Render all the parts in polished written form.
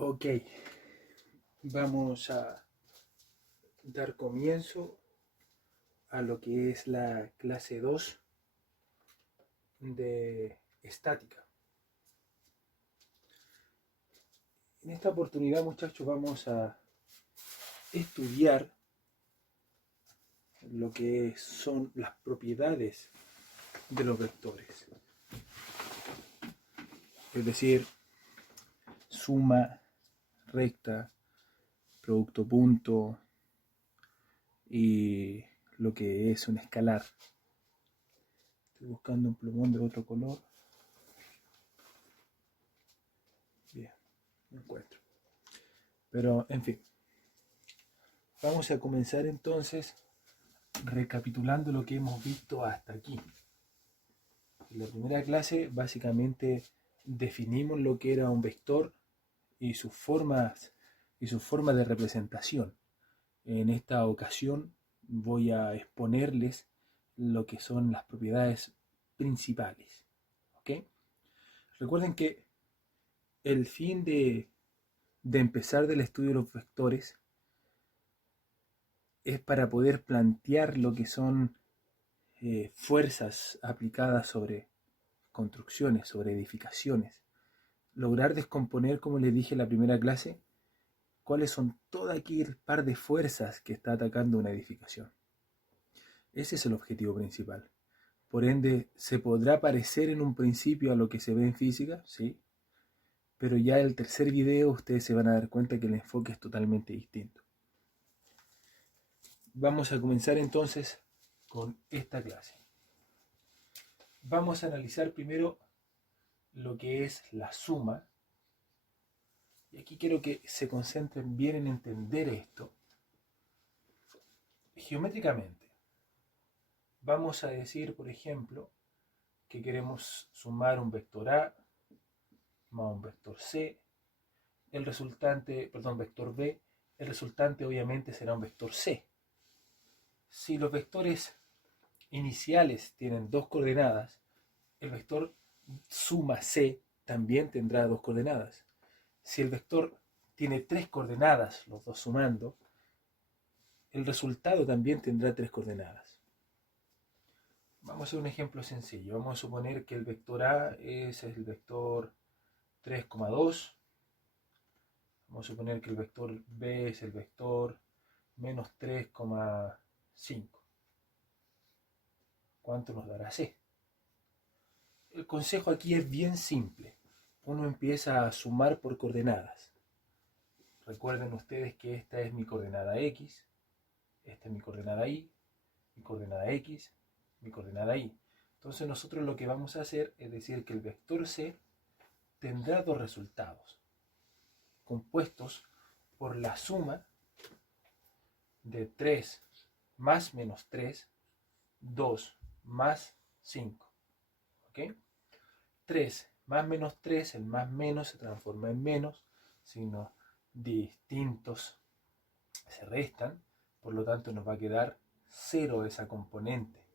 Ok, vamos a dar comienzo a lo que es la clase 2 de estática. En esta oportunidad, muchachos, vamos a estudiar lo que son las propiedades de los vectores. Es decir, suma, recta, producto punto y lo que es un escalar. Estoy buscando un plumón de otro color. Bien, no encuentro. Pero, en fin. Vamos a comenzar entonces recapitulando lo que hemos visto hasta aquí. En la primera clase básicamente definimos lo que era un vector y sus formas de representación. En esta ocasión voy a exponerles lo que son las propiedades principales. ¿Ok? Recuerden que el fin de empezar del estudio de los vectores es para poder plantear lo que son fuerzas aplicadas sobre construcciones, sobre edificaciones. Lograr descomponer, como les dije en la primera clase, cuáles son todo aquel par de fuerzas que está atacando una edificación. Ese es el objetivo principal. Por ende, se podrá parecer en un principio a lo que se ve en física, sí, pero ya en el tercer video ustedes se van a dar cuenta que el enfoque es totalmente distinto. Vamos a comenzar entonces con esta clase. Vamos a analizar primero lo que es la suma. Y aquí quiero que se concentren bien en entender esto. Geométricamente, vamos a decir, por ejemplo, que queremos sumar un vector A más un vector C. El resultante, perdón, vector B. El resultante obviamente será un vector C. Si los vectores iniciales tienen dos coordenadas, el vector suma C también tendrá dos coordenadas. Si el vector tiene tres coordenadas, los dos sumando, el resultado también tendrá tres coordenadas. Vamos a hacer un ejemplo sencillo. Vamos a suponer que el vector A es el vector 3,2. Vamos a suponer que el vector B es el vector menos 3,5. ¿Cuánto nos dará C? El consejo aquí es bien simple. Uno empieza a sumar por coordenadas. Recuerden ustedes que esta es mi coordenada X, esta es mi coordenada Y, mi coordenada X, mi coordenada Y. Entonces nosotros lo que vamos a hacer es decir que el vector C tendrá dos resultados, compuestos por la suma de 3 más menos 3, 2 más 5. ¿Ok? 3 más menos 3, el más menos se transforma en menos, signos distintos se restan, por lo tanto nos va a quedar 0 esa componente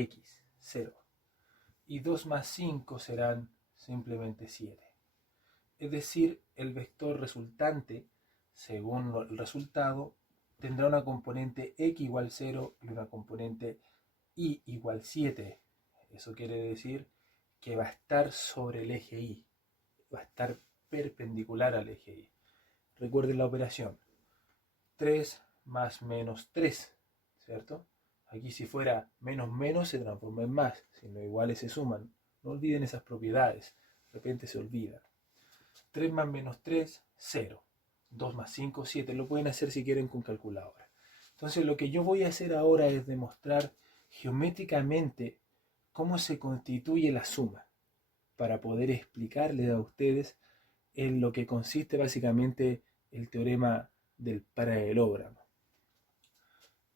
X, 0. Y 2 más 5 serán simplemente 7. Es decir, el vector resultante, según el resultado, tendrá una componente x igual 0 y una componente y igual 7. Eso quiere decir que va a estar sobre el eje y, va a estar perpendicular al eje y. Recuerden la operación. 3 más menos 3, ¿cierto? Aquí si fuera menos menos se transforma en más, si no iguales se suman. No olviden esas propiedades, de repente se olvidan. 3 más menos 3, 0. 2 más 5, 7. Lo pueden hacer si quieren con calculadora. Entonces lo que yo voy a hacer ahora es demostrar geométricamente cómo se constituye la suma, para poder explicarles a ustedes en lo que consiste básicamente el teorema del paralelogramo.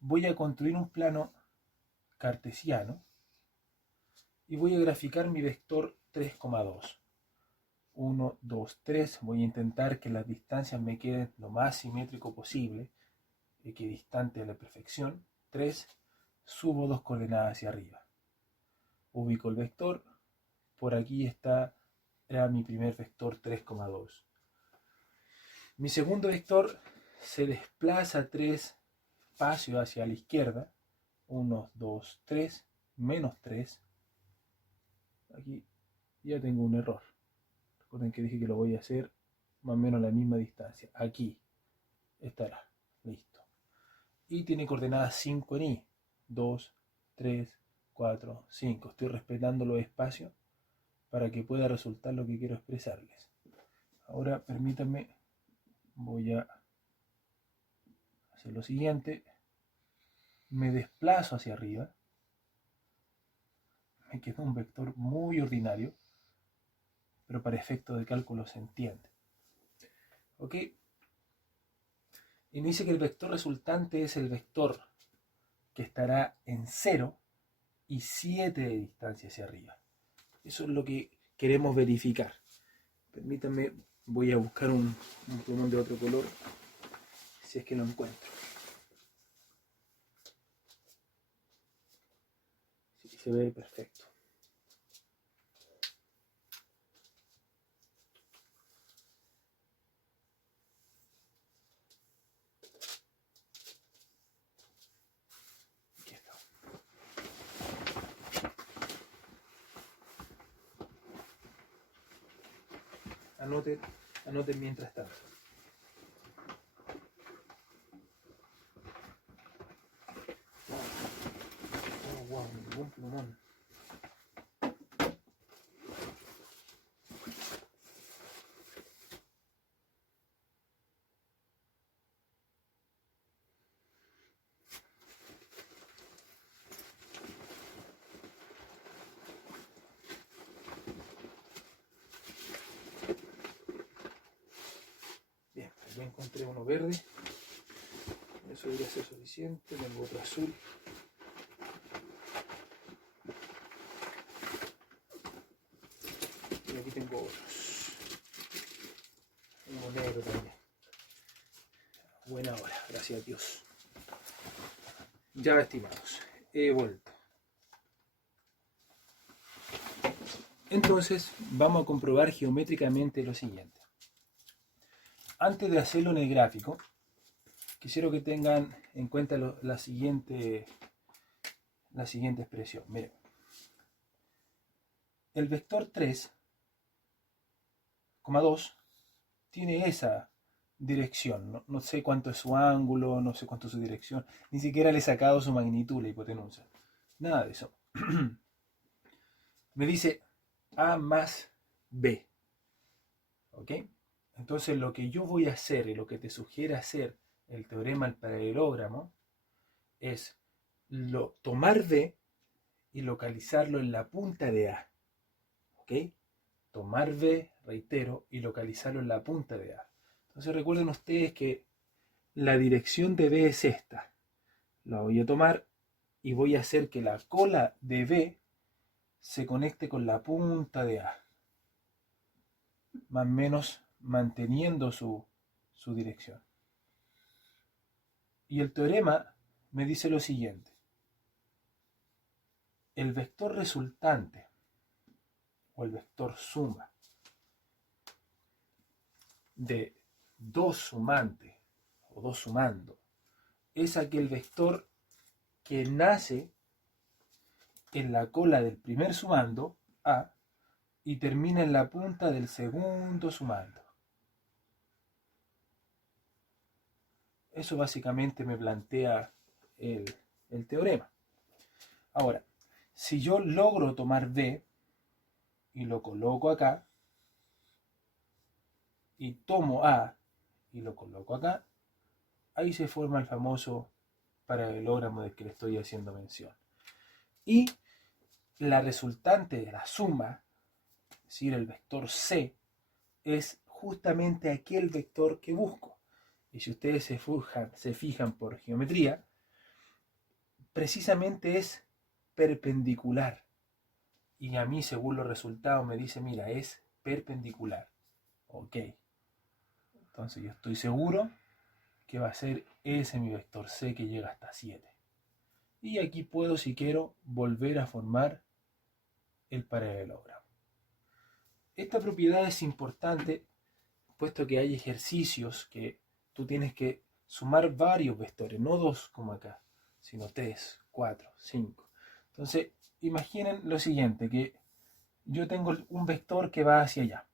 Voy a construir un plano cartesiano y voy a graficar mi vector 3,2. 1, 2, 3. Voy a intentar que las distancias me queden lo más simétrico posible, equidistante a la perfección. 3. Subo dos coordenadas hacia arriba. Ubico el vector. Por aquí era mi primer vector 3,2. Mi segundo vector se desplaza 3 espacios hacia la izquierda. 1, 2, 3, menos 3. Aquí ya tengo un error. Recuerden que dije que lo voy a hacer más o menos a la misma distancia. Aquí estará. Listo. Y tiene coordenadas 5 en Y. 2, 3, 4, 5. Estoy respetando los espacios para que pueda resultar lo que quiero expresarles. Ahora permítanme, voy a hacer lo siguiente. Me desplazo hacia arriba. Me queda un vector muy ordinario, pero para efectos de cálculo se entiende. ¿Ok? Y me dice que el vector resultante es el vector que estará en 0 y 7 de distancia hacia arriba. Eso es lo que queremos verificar. Permítanme, voy a buscar un plumón de otro color, si es que lo encuentro. Sí, se ve perfecto. Aquí está. Anoten mientras tanto. Oh, wow, ningún plumón. Bien, aquí encontré uno verde. Eso debería ser suficiente. Tengo otro azul. Y aquí tengo otros. Uno negro también. Buena hora, gracias a Dios. Ya, estimados, he vuelto. Entonces, vamos a comprobar geométricamente lo siguiente. Antes de hacerlo en el gráfico, quisiera que tengan en cuenta la siguiente expresión. Miren, el vector 3,2 tiene esa dirección. No sé cuánto es su ángulo, no sé cuánto es su dirección. Ni siquiera le he sacado su magnitud, la hipotenusa. Nada de eso. Me dice A más B. ¿Ok? Entonces lo que yo voy a hacer y lo que te sugiere hacer el teorema del paralelogramo es tomar B y localizarlo en la punta de A. ¿Ok? Tomar B, reitero, y localizarlo en la punta de A. Entonces recuerden ustedes que la dirección de B es esta. La voy a tomar y voy a hacer que la cola de B se conecte con la punta de A. Más o menos manteniendo su dirección. Y el teorema me dice lo siguiente. El vector resultante o el vector suma de 2 sumantes o 2 sumando es aquel vector que nace en la cola del primer sumando, A, y termina en la punta del segundo sumando. Eso básicamente me plantea el teorema. Ahora, si yo logro tomar B y lo coloco acá, y tomo A y lo coloco acá, ahí se forma el famoso paralelogramo del que le estoy haciendo mención. Y la resultante de la suma, es decir, el vector C, es justamente aquel vector que busco. Y si ustedes se fijan por geometría, precisamente es perpendicular. Y a mí, según los resultados, me dice, mira, es perpendicular. Ok. Entonces yo estoy seguro que va a ser ese mi vector C que llega hasta 7. Y aquí puedo, si quiero, volver a formar el paralelogramo. Esta propiedad es importante puesto que hay ejercicios que tú tienes que sumar varios vectores, no dos como acá, sino 3, 4, 5. Entonces, imaginen lo siguiente, que yo tengo un vector que va hacia allá.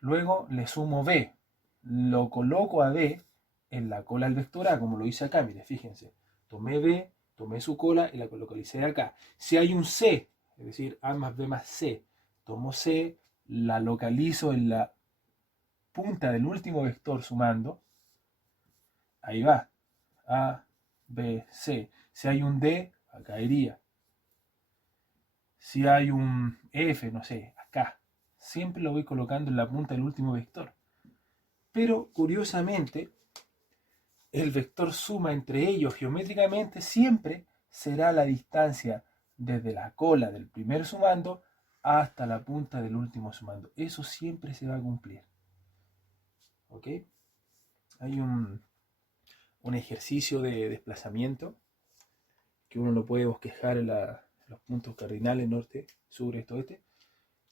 Luego le sumo b, lo coloco a b en la cola del vector a, como lo hice acá, mire, fíjense. Tomé b, tomé su cola y la localicé acá. Si hay un c, es decir, a más b más c, tomo c, la localizo en la punta del último vector sumando, ahí va, a, b, c. Si hay un d, acá iría. Si hay un f, no sé, acá. Siempre lo voy colocando en la punta del último vector. Pero, curiosamente, el vector suma entre ellos geométricamente siempre será la distancia desde la cola del primer sumando hasta la punta del último sumando. Eso siempre se va a cumplir. ¿Ok? Hay un ejercicio de desplazamiento que uno lo puede bosquejar en los puntos cardinales norte, sur, este, oeste,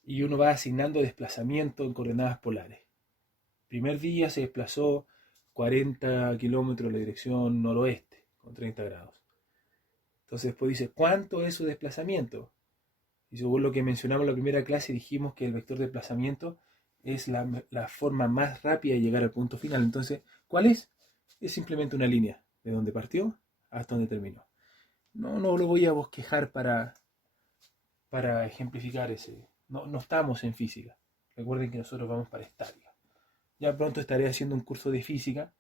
y uno va asignando desplazamiento en coordenadas polares. Primer día se desplazó 40 kilómetros en la dirección noroeste, con 30 grados. Entonces después dice, ¿cuánto es su desplazamiento? Y según lo que mencionamos en la primera clase, dijimos que el vector de desplazamiento es la forma más rápida de llegar al punto final. Entonces, ¿cuál es? Es simplemente una línea, de donde partió hasta donde terminó. No lo voy a bosquejar para ejemplificar ese. No estamos en física. Recuerden que nosotros vamos para estática. Ya pronto estaré haciendo un curso de física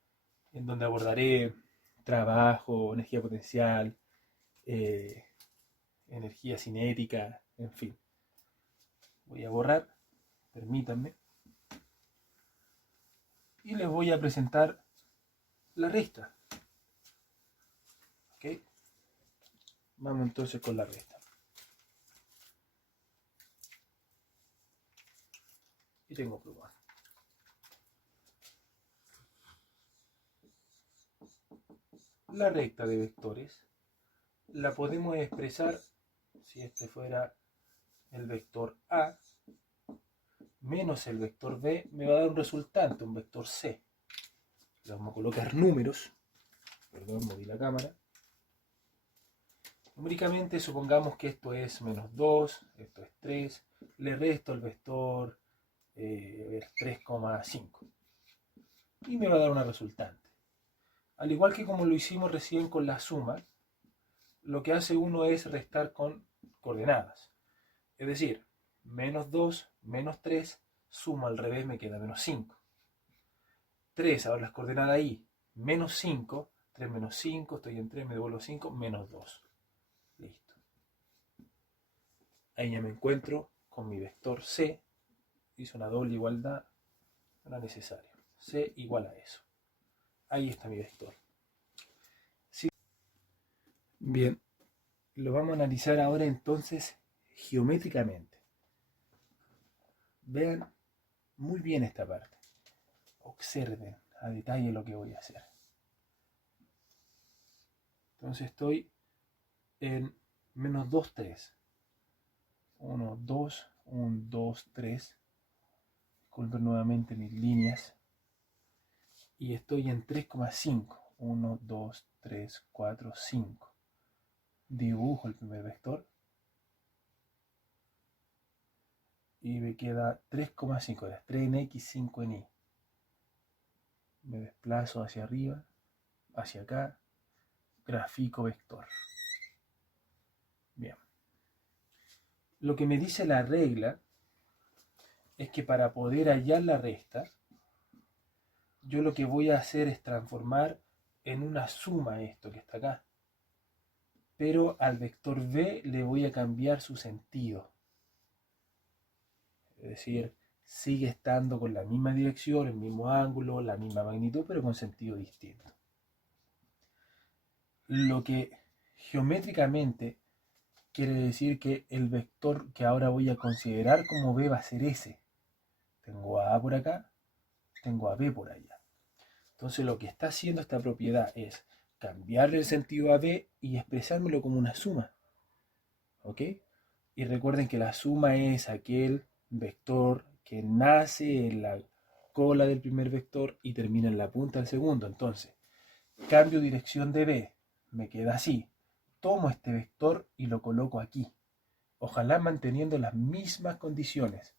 en donde abordaré trabajo, energía potencial, energía cinética, en fin. Voy a borrar, permítanme, y les voy a presentar la resta. ¿Ok? Vamos entonces con la resta. Y tengo pluma. La recta de vectores la podemos expresar, si este fuera el vector A, menos el vector B, me va a dar un resultante, un vector C. Le vamos a colocar números. Perdón, moví la cámara. Numéricamente supongamos que esto es menos 2, esto es 3, le resto el vector 3,5 y me va a dar una resultante. Al igual que como lo hicimos recién con la suma, lo que hace uno es restar con coordenadas. Es decir, menos 2, menos 3, sumo al revés, me queda menos 5. 3, ahora las coordenadas ahí, menos 5, 3 menos 5, estoy en 3, me devuelvo 5, menos 2. Listo. Ahí ya me encuentro con mi vector C. Hice una doble igualdad, no era necesario. C igual a eso. Ahí está mi vector. Sí. Bien, lo vamos a analizar ahora entonces geométricamente. Vean muy bien esta parte. Observen a detalle lo que voy a hacer. Entonces estoy en menos 2, 3. 1, 2, 1, 2, 3. Disculpen nuevamente mis líneas. Y estoy en 3,5. 1, 2, 3, 4, 5. Dibujo el primer vector. Y me queda 3,5. 3 en X, 5 en Y. Me desplazo hacia arriba, hacia acá. Grafico vector. Bien. Lo que me dice la regla es que para poder hallar la resta, yo lo que voy a hacer es transformar en una suma esto que está acá. Pero al vector B le voy a cambiar su sentido. Es decir, sigue estando con la misma dirección, el mismo ángulo, la misma magnitud, pero con sentido distinto. Lo que geométricamente quiere decir que el vector que ahora voy a considerar como B va a ser ese. Tengo a A por acá, tengo a B por allá. Entonces lo que está haciendo esta propiedad es cambiarle el sentido a B y expresármelo como una suma. ¿Ok? Y recuerden que la suma es aquel vector que nace en la cola del primer vector y termina en la punta del segundo. Entonces, cambio dirección de B, me queda así. Tomo este vector y lo coloco aquí. Ojalá manteniendo las mismas condiciones,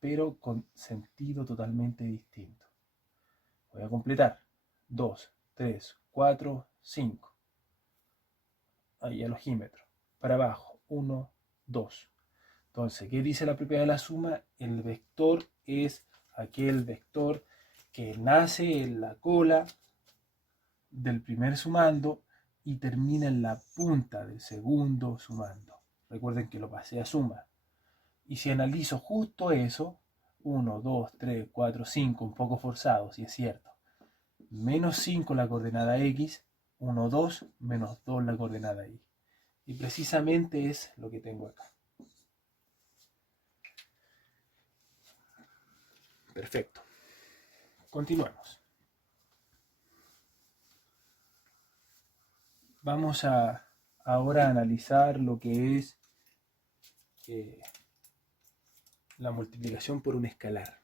pero con sentido totalmente distinto. Voy a completar. 2, 3, 4, 5. Ahí al ojímetro. Para abajo. 1, 2. Entonces, ¿qué dice la propiedad de la suma? El vector es aquel vector que nace en la cola del primer sumando y termina en la punta del segundo sumando. Recuerden que lo pasé a suma. Y si analizo justo eso, 1, 2, 3, 4, 5, un poco forzado, si es cierto. Menos 5 la coordenada X, 1, 2, menos 2 la coordenada Y. Y precisamente es lo que tengo acá. Perfecto. Continuemos. Vamos a ahora analizar lo que es la multiplicación por un escalar.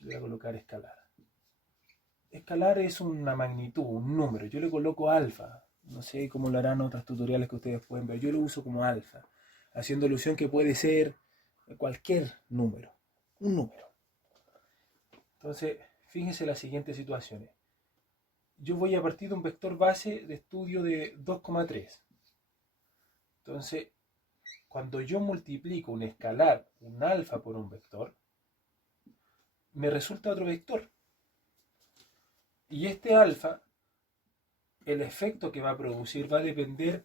Voy a colocar escalar. Escalar es una magnitud, un número. Yo le coloco alfa. No sé cómo lo harán otros tutoriales que ustedes pueden ver. Yo lo uso como alfa, haciendo alusión que puede ser cualquier número. Un número. Entonces, fíjense las siguientes situaciones. Yo voy a partir de un vector base de estudio de 2,3. Entonces, cuando yo multiplico un escalar, un alfa por un vector, me resulta otro vector. Y este alfa, el efecto que va a producir va a depender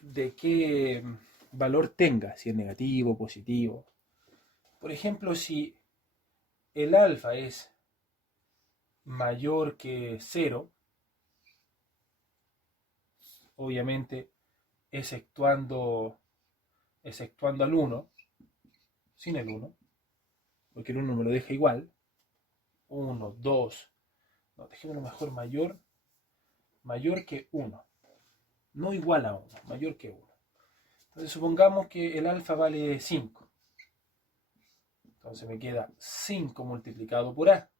de qué valor tenga, si es negativo o positivo. Por ejemplo, si el alfa es mayor que 0, obviamente exceptuando al 1, sin el 1, porque el 1 me lo deja igual, 1, 2, no, dejémoslo mejor mayor que 1, no igual a 1, mayor que 1. Entonces supongamos que el alfa vale 5. Entonces me queda 5 multiplicado por A.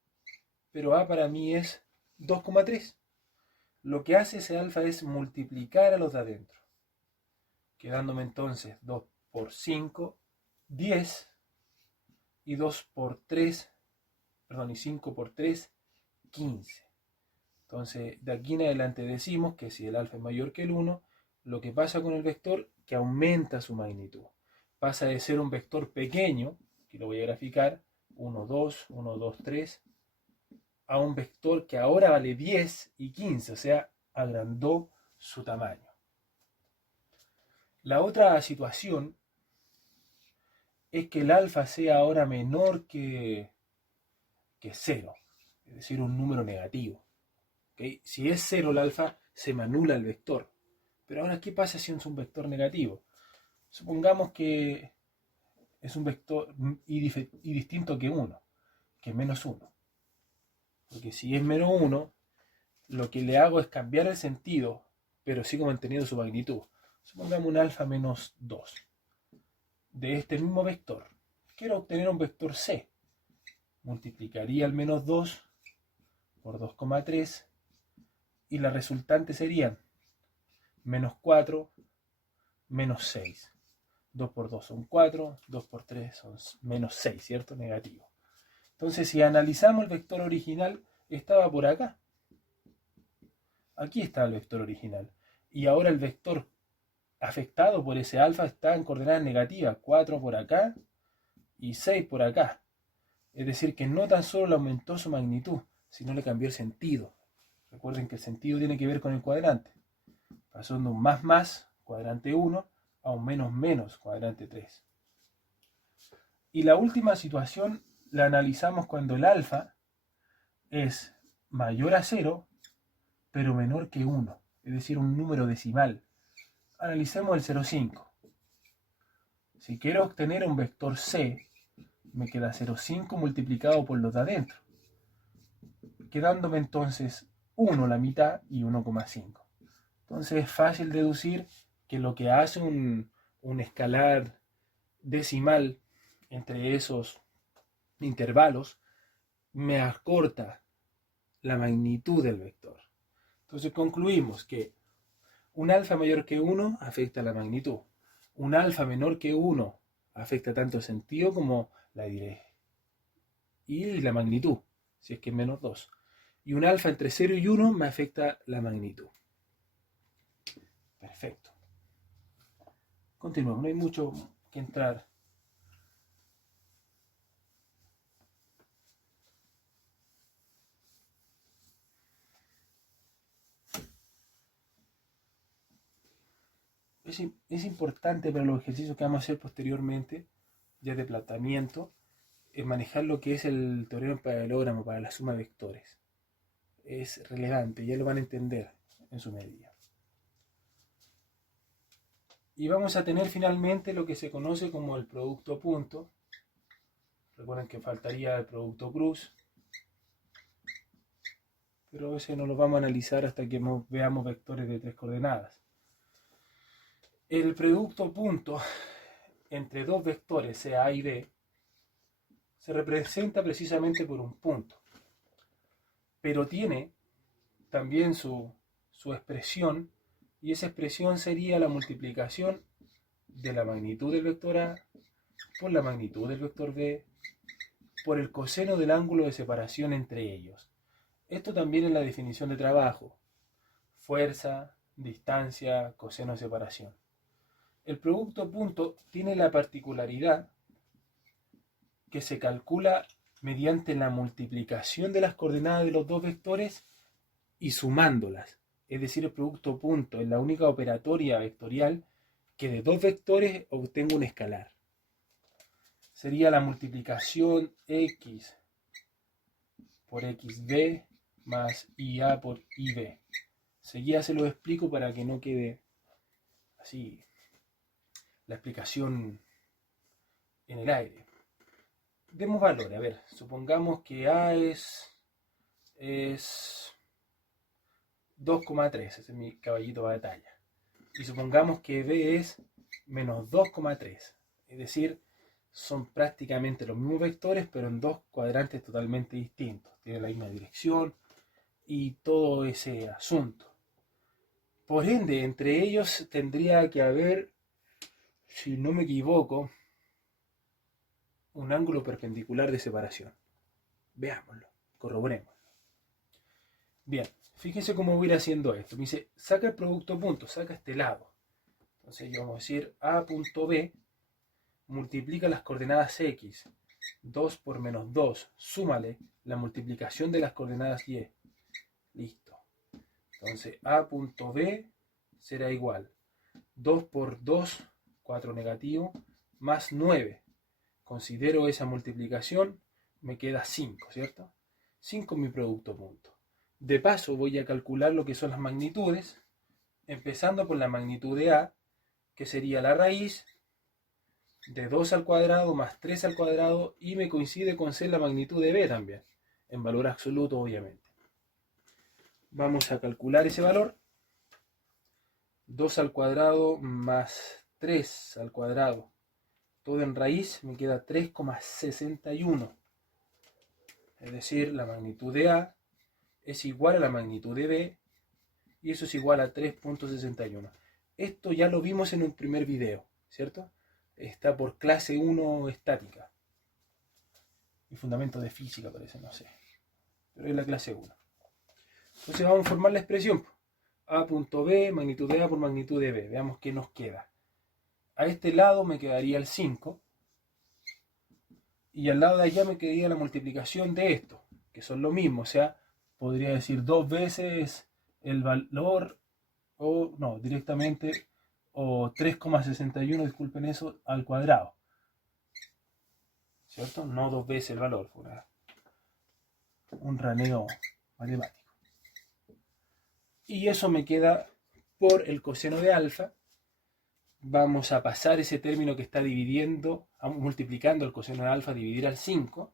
Pero A para mí es 2,3. Lo que hace ese alfa es multiplicar a los de adentro. Quedándome entonces 2 por 5, 10. Y 2 por 3, perdón, y 5 por 3, 15. Entonces, de aquí en adelante decimos que si el alfa es mayor que el 1, lo que pasa con el vector que aumenta su magnitud. Pasa de ser un vector pequeño, que lo voy a graficar, 1, 2, 1, 2, 3, a un vector que ahora vale 10 y 15, o sea, agrandó su tamaño. La otra situación es que el alfa sea ahora menor que 0, es decir, un número negativo. ¿Okay? Si es 0 el alfa, se me anula el vector. Pero ahora, ¿qué pasa si es un vector negativo? Supongamos que es un vector y distinto que 1, que es menos 1. Porque si es menos 1, lo que le hago es cambiar el sentido, pero sigo manteniendo su magnitud. Supongamos un alfa menos 2 de este mismo vector. Quiero obtener un vector C. Multiplicaría el menos 2 por 2,3 y la resultante serían menos 4, menos 6. 2 por 2 son 4, 2 por 3 son menos 6, ¿cierto? Negativo. Entonces, si analizamos el vector original, estaba por acá. Aquí está el vector original. Y ahora el vector afectado por ese alfa está en coordenadas negativas. 4 por acá y 6 por acá. Es decir, que no tan solo le aumentó su magnitud, sino le cambió el sentido. Recuerden que el sentido tiene que ver con el cuadrante. Pasó de un más, cuadrante 1, a un menos, cuadrante 3. Y la última situación la analizamos cuando el alfa es mayor a 0, pero menor que 1, es decir, un número decimal. Analicemos el 0,5. Si quiero obtener un vector C, me queda 0,5 multiplicado por los de adentro, quedándome entonces 1 la mitad y 1,5. Entonces es fácil deducir que lo que hace un escalar decimal entre esos intervalos, me acorta la magnitud del vector. Entonces concluimos que un alfa mayor que 1 afecta la magnitud. Un alfa menor que 1 afecta tanto el sentido como la dirección y la magnitud, si es que es menos 2. Y un alfa entre 0 y 1 me afecta la magnitud. Perfecto. Continuamos, no hay mucho que entrar. Es importante para los ejercicios que vamos a hacer posteriormente, ya de planteamiento, manejar lo que es el teorema del paralelogramo para la suma de vectores. Es relevante, ya lo van a entender en su medida. Y vamos a tener finalmente lo que se conoce como el producto punto. Recuerden que faltaría el producto cruz, pero ese no lo vamos a analizar hasta que veamos vectores de 3 coordenadas. El producto punto entre dos vectores, sea A y B, se representa precisamente por un punto, pero tiene también su expresión, y esa expresión sería la multiplicación de la magnitud del vector A por la magnitud del vector B por el coseno del ángulo de separación entre ellos. Esto también es la definición de trabajo: fuerza, distancia, coseno de separación. El producto punto tiene la particularidad que se calcula mediante la multiplicación de las coordenadas de los dos vectores y sumándolas. Es decir, el producto punto es la única operatoria vectorial que de dos vectores obtenga un escalar. Sería la multiplicación x por xb más ia por ib. Seguida se lo explico para que no quede así la explicación en el aire. Demos valor, a ver, supongamos que A es 2,3, ese es mi caballito de batalla. Y supongamos que B es menos 2,3, es decir, son prácticamente los mismos vectores, pero en dos cuadrantes totalmente distintos. Tienen la misma dirección y todo ese asunto. Por ende, entre ellos tendría que haber, si no me equivoco, un ángulo perpendicular de separación. Veámoslo, corroborémoslo. Bien, fíjense cómo voy a ir haciendo esto. Me dice, saca el producto punto, saca este lado. Entonces yo vamos a decir A punto B multiplica las coordenadas X, 2 por menos 2, súmale la multiplicación de las coordenadas Y. Listo. Entonces A punto B será igual 2 por 2, 4 negativo, más 9. Considero esa multiplicación, me queda 5, ¿cierto? 5 es mi producto punto. De paso voy a calcular lo que son las magnitudes, empezando por la magnitud de A, que sería la raíz de 2 al cuadrado más 3 al cuadrado, y me coincide con ser la magnitud de B también, en valor absoluto obviamente. Vamos a calcular ese valor. 2 al cuadrado más 3 al cuadrado, todo en raíz, me queda 3,61. Es decir, la magnitud de A es igual a la magnitud de B, y eso es igual a 3,61. Esto ya lo vimos en un primer video, ¿cierto? Está por clase 1 estática. Y fundamentos de física parece, no sé. Pero es la clase 1. Entonces vamos a formar la expresión. A punto B, magnitud de A por magnitud de B. Veamos qué nos queda. A este lado me quedaría el 5. Y al lado de allá me quedaría la multiplicación de esto, que son lo mismo. O sea, podría decir 2 veces el valor, o no, directamente, o 3,61, disculpen eso, al cuadrado. ¿Cierto? No 2 veces el valor, fue un raneo matemático. Y eso me queda por el coseno de alfa. Vamos a pasar ese término que está dividiendo, multiplicando el coseno de alfa, dividir al 5.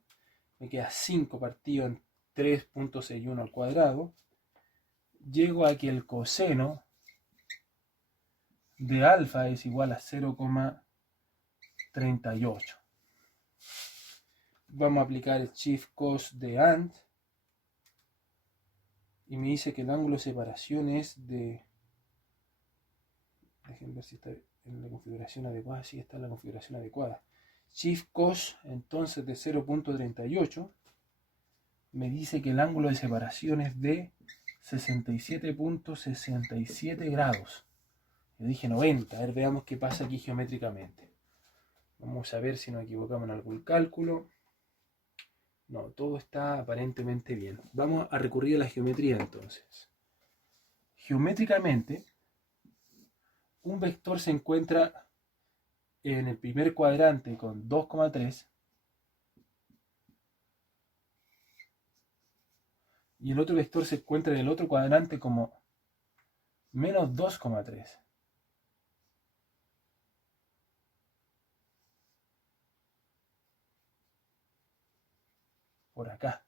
Me queda 5 partido en 3,61 al cuadrado. Llego a que el coseno de alfa es igual a 0,38. Vamos a aplicar el shift cos de AND. Y me dice que el ángulo de separación es de... Déjenme ver si está en la configuración adecuada. Sí, está en la configuración adecuada. Shift cos entonces de 0.38. Me dice que el ángulo de separación es de 67.67 grados. Yo dije 90. A ver, veamos qué pasa aquí geométricamente. Vamos a ver si nos equivocamos en algún cálculo. No, todo está aparentemente bien. Vamos a recurrir a la geometría entonces. Geométricamente, un vector se encuentra en el primer cuadrante con 2,3 y el otro vector se encuentra en el otro cuadrante como menos 2,3. Por acá.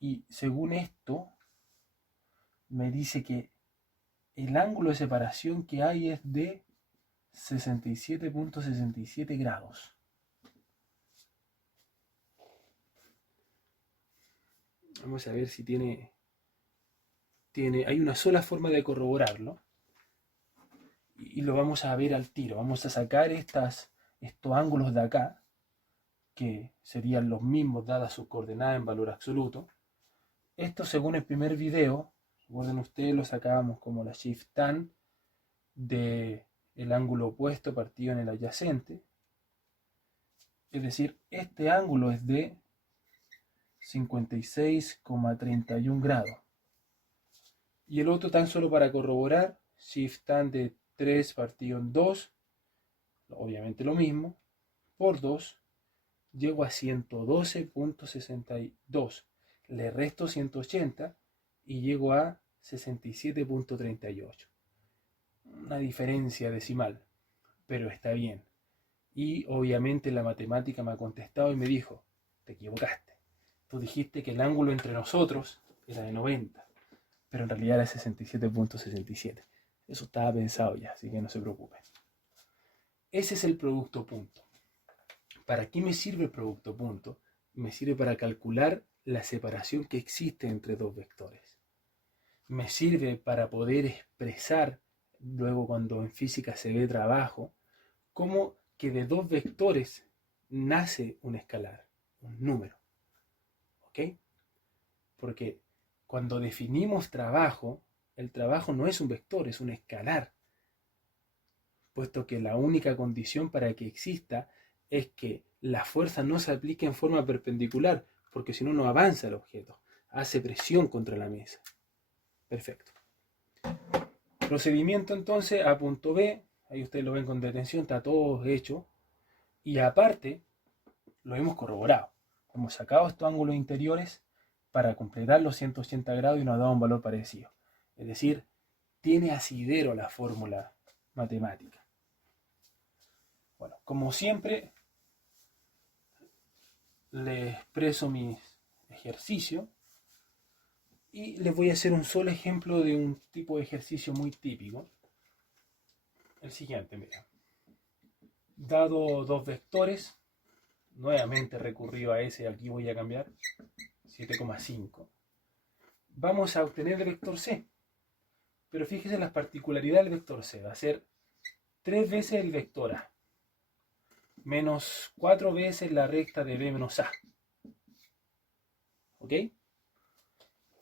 Y según esto, me dice que el ángulo de separación que hay es de 67.67 grados. Vamos a ver si hay una sola forma de corroborarlo. Y lo vamos a ver al tiro. Vamos a sacar estos ángulos de acá, que serían los mismos dadas sus coordenadas en valor absoluto. Esto, según el primer video, recuerden ustedes, lo sacábamos como la shift tan del ángulo opuesto partido en el adyacente. Es decir, este ángulo es de 56,31 grados. Y el otro, tan solo para corroborar, shift tan de 3 partido en 2, obviamente lo mismo, por 2, llego a 112.62. Le resto 180 y llego a 67.38. Una diferencia decimal, pero está bien. Y obviamente la matemática me ha contestado y me dijo, te equivocaste. Tú dijiste que el ángulo entre nosotros era de 90, pero en realidad era 67.67. Eso estaba pensado ya, así que no se preocupen. Ese es el producto punto. ¿Para qué me sirve el producto punto? Me sirve para calcular la separación que existe entre dos vectores. Me sirve para poder expresar, luego cuando en física se ve trabajo, cómo que de dos vectores nace un escalar, un número. ¿Ok? Porque cuando definimos trabajo, el trabajo no es un vector, es un escalar. Puesto que la única condición para que exista es que la fuerza no se aplique en forma perpendicular, porque si no, no avanza el objeto, hace presión contra la mesa. Perfecto. Procedimiento entonces a punto B, ahí ustedes lo ven con detención, está todo hecho, y aparte lo hemos corroborado. Hemos sacado estos ángulos interiores para completar los 180 grados y nos ha dado un valor parecido. Es decir, tiene asidero la fórmula matemática. Bueno, como siempre, les expreso mis ejercicios y les voy a hacer un solo ejemplo de un tipo de ejercicio muy típico. El siguiente, mira. Dado dos vectores, nuevamente recurrido a ese, aquí voy a cambiar, 7,5. Vamos a obtener el vector C. Pero fíjese en las particularidades del vector C. Va a ser 3 veces el vector A, menos 4 veces la recta de B menos A. ¿Ok?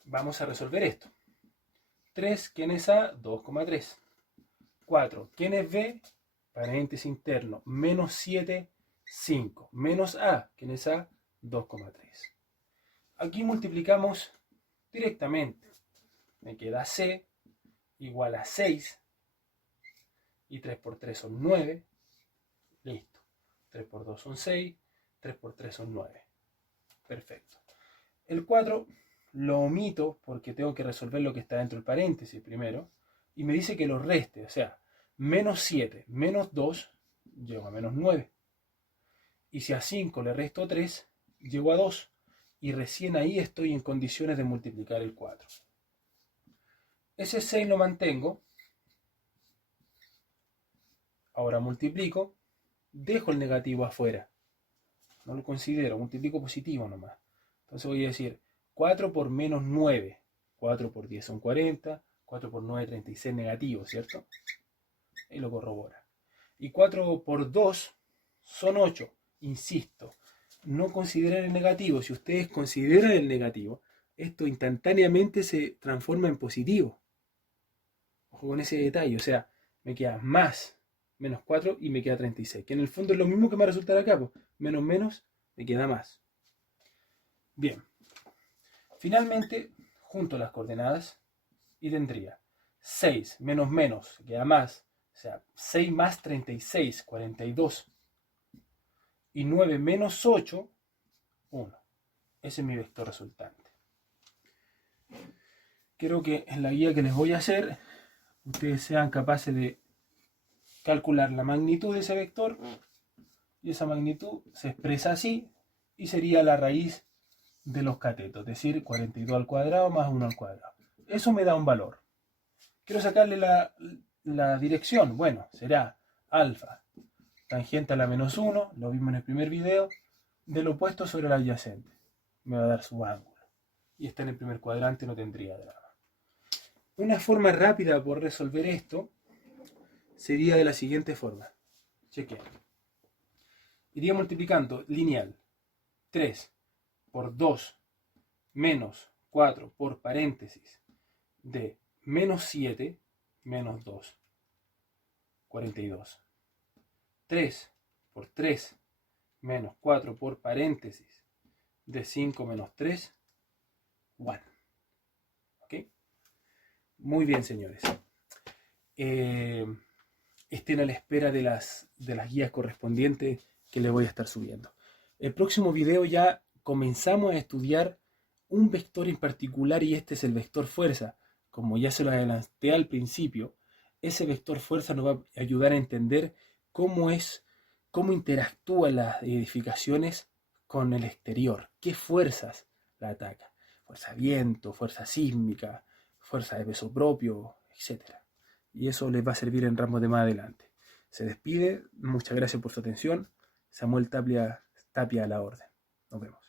Vamos a resolver esto. 3, ¿quién es A? 2,3. 4, ¿quién es B? Paréntesis interno, menos 7, 5. Menos A, ¿quién es A? 2,3. Aquí multiplicamos directamente. Me queda C igual a 6. Y 3 por 3 son 9. Listo. 3 por 2 son 6. 3 por 3 son 9. Perfecto. El 4 lo omito porque tengo que resolver lo que está dentro del paréntesis primero. Y me dice que lo reste. O sea, menos 7 menos 2 llego a menos 9. Y si a 5 le resto 3, llego a 2. Y recién ahí estoy en condiciones de multiplicar el 4. Ese 6 lo mantengo. Ahora multiplico. Dejo el negativo afuera. no lo considero, multiplico positivo nomás. Entonces voy a decir 4 por menos 9. 4 por 10 son 40, 4 por 9 36 negativo, ¿cierto? Y lo corrobora. Y 4 por 2 son 8. Insisto, no consideren el negativo. Si ustedes consideran el negativo, esto instantáneamente se transforma en positivo. Ojo con ese detalle. O sea, me queda más menos 4 y me queda 36. Que en el fondo es lo mismo que me va a resultar acá. Pues. Menos menos me queda más. Bien. Finalmente, junto las coordenadas y tendría 6 menos menos, queda más. O sea, 6 más 36, 42. Y 9 menos 8, 1. Ese es mi vector resultante. Quiero que en la guía que les voy a hacer, ustedes sean capaces de calcular la magnitud de ese vector. Y esa magnitud se expresa así y sería la raíz de los catetos. Es decir, 42 al cuadrado más 1 al cuadrado. Eso me da un valor. Quiero sacarle la dirección. Bueno, será alfa tangente a la menos 1, lo vimos en el primer video, del opuesto sobre el adyacente. Me va a dar su ángulo. Y está en el primer cuadrante, no tendría drama. Una forma rápida por resolver esto sería de la siguiente forma. Chequeen. Iría multiplicando lineal 3 por 2 menos 4 por paréntesis de menos 7 menos 2, 42. 3 por 3 menos 4 por paréntesis de 5 menos 3, 1. ¿Ok? Muy bien, señores. Estén a la espera de las guías correspondientes que les voy a estar subiendo. El próximo video ya comenzamos a estudiar un vector en particular y este es el vector fuerza. Como ya se lo adelanté al principio, ese vector fuerza nos va a ayudar a entender cómo interactúan las edificaciones con el exterior, qué fuerzas la atacan. Fuerza viento, fuerza sísmica, fuerza de peso propio, etc. Y eso les va a servir en ramos de más adelante. Se despide, muchas gracias por su atención. Samuel Tapia a la orden. Nos vemos.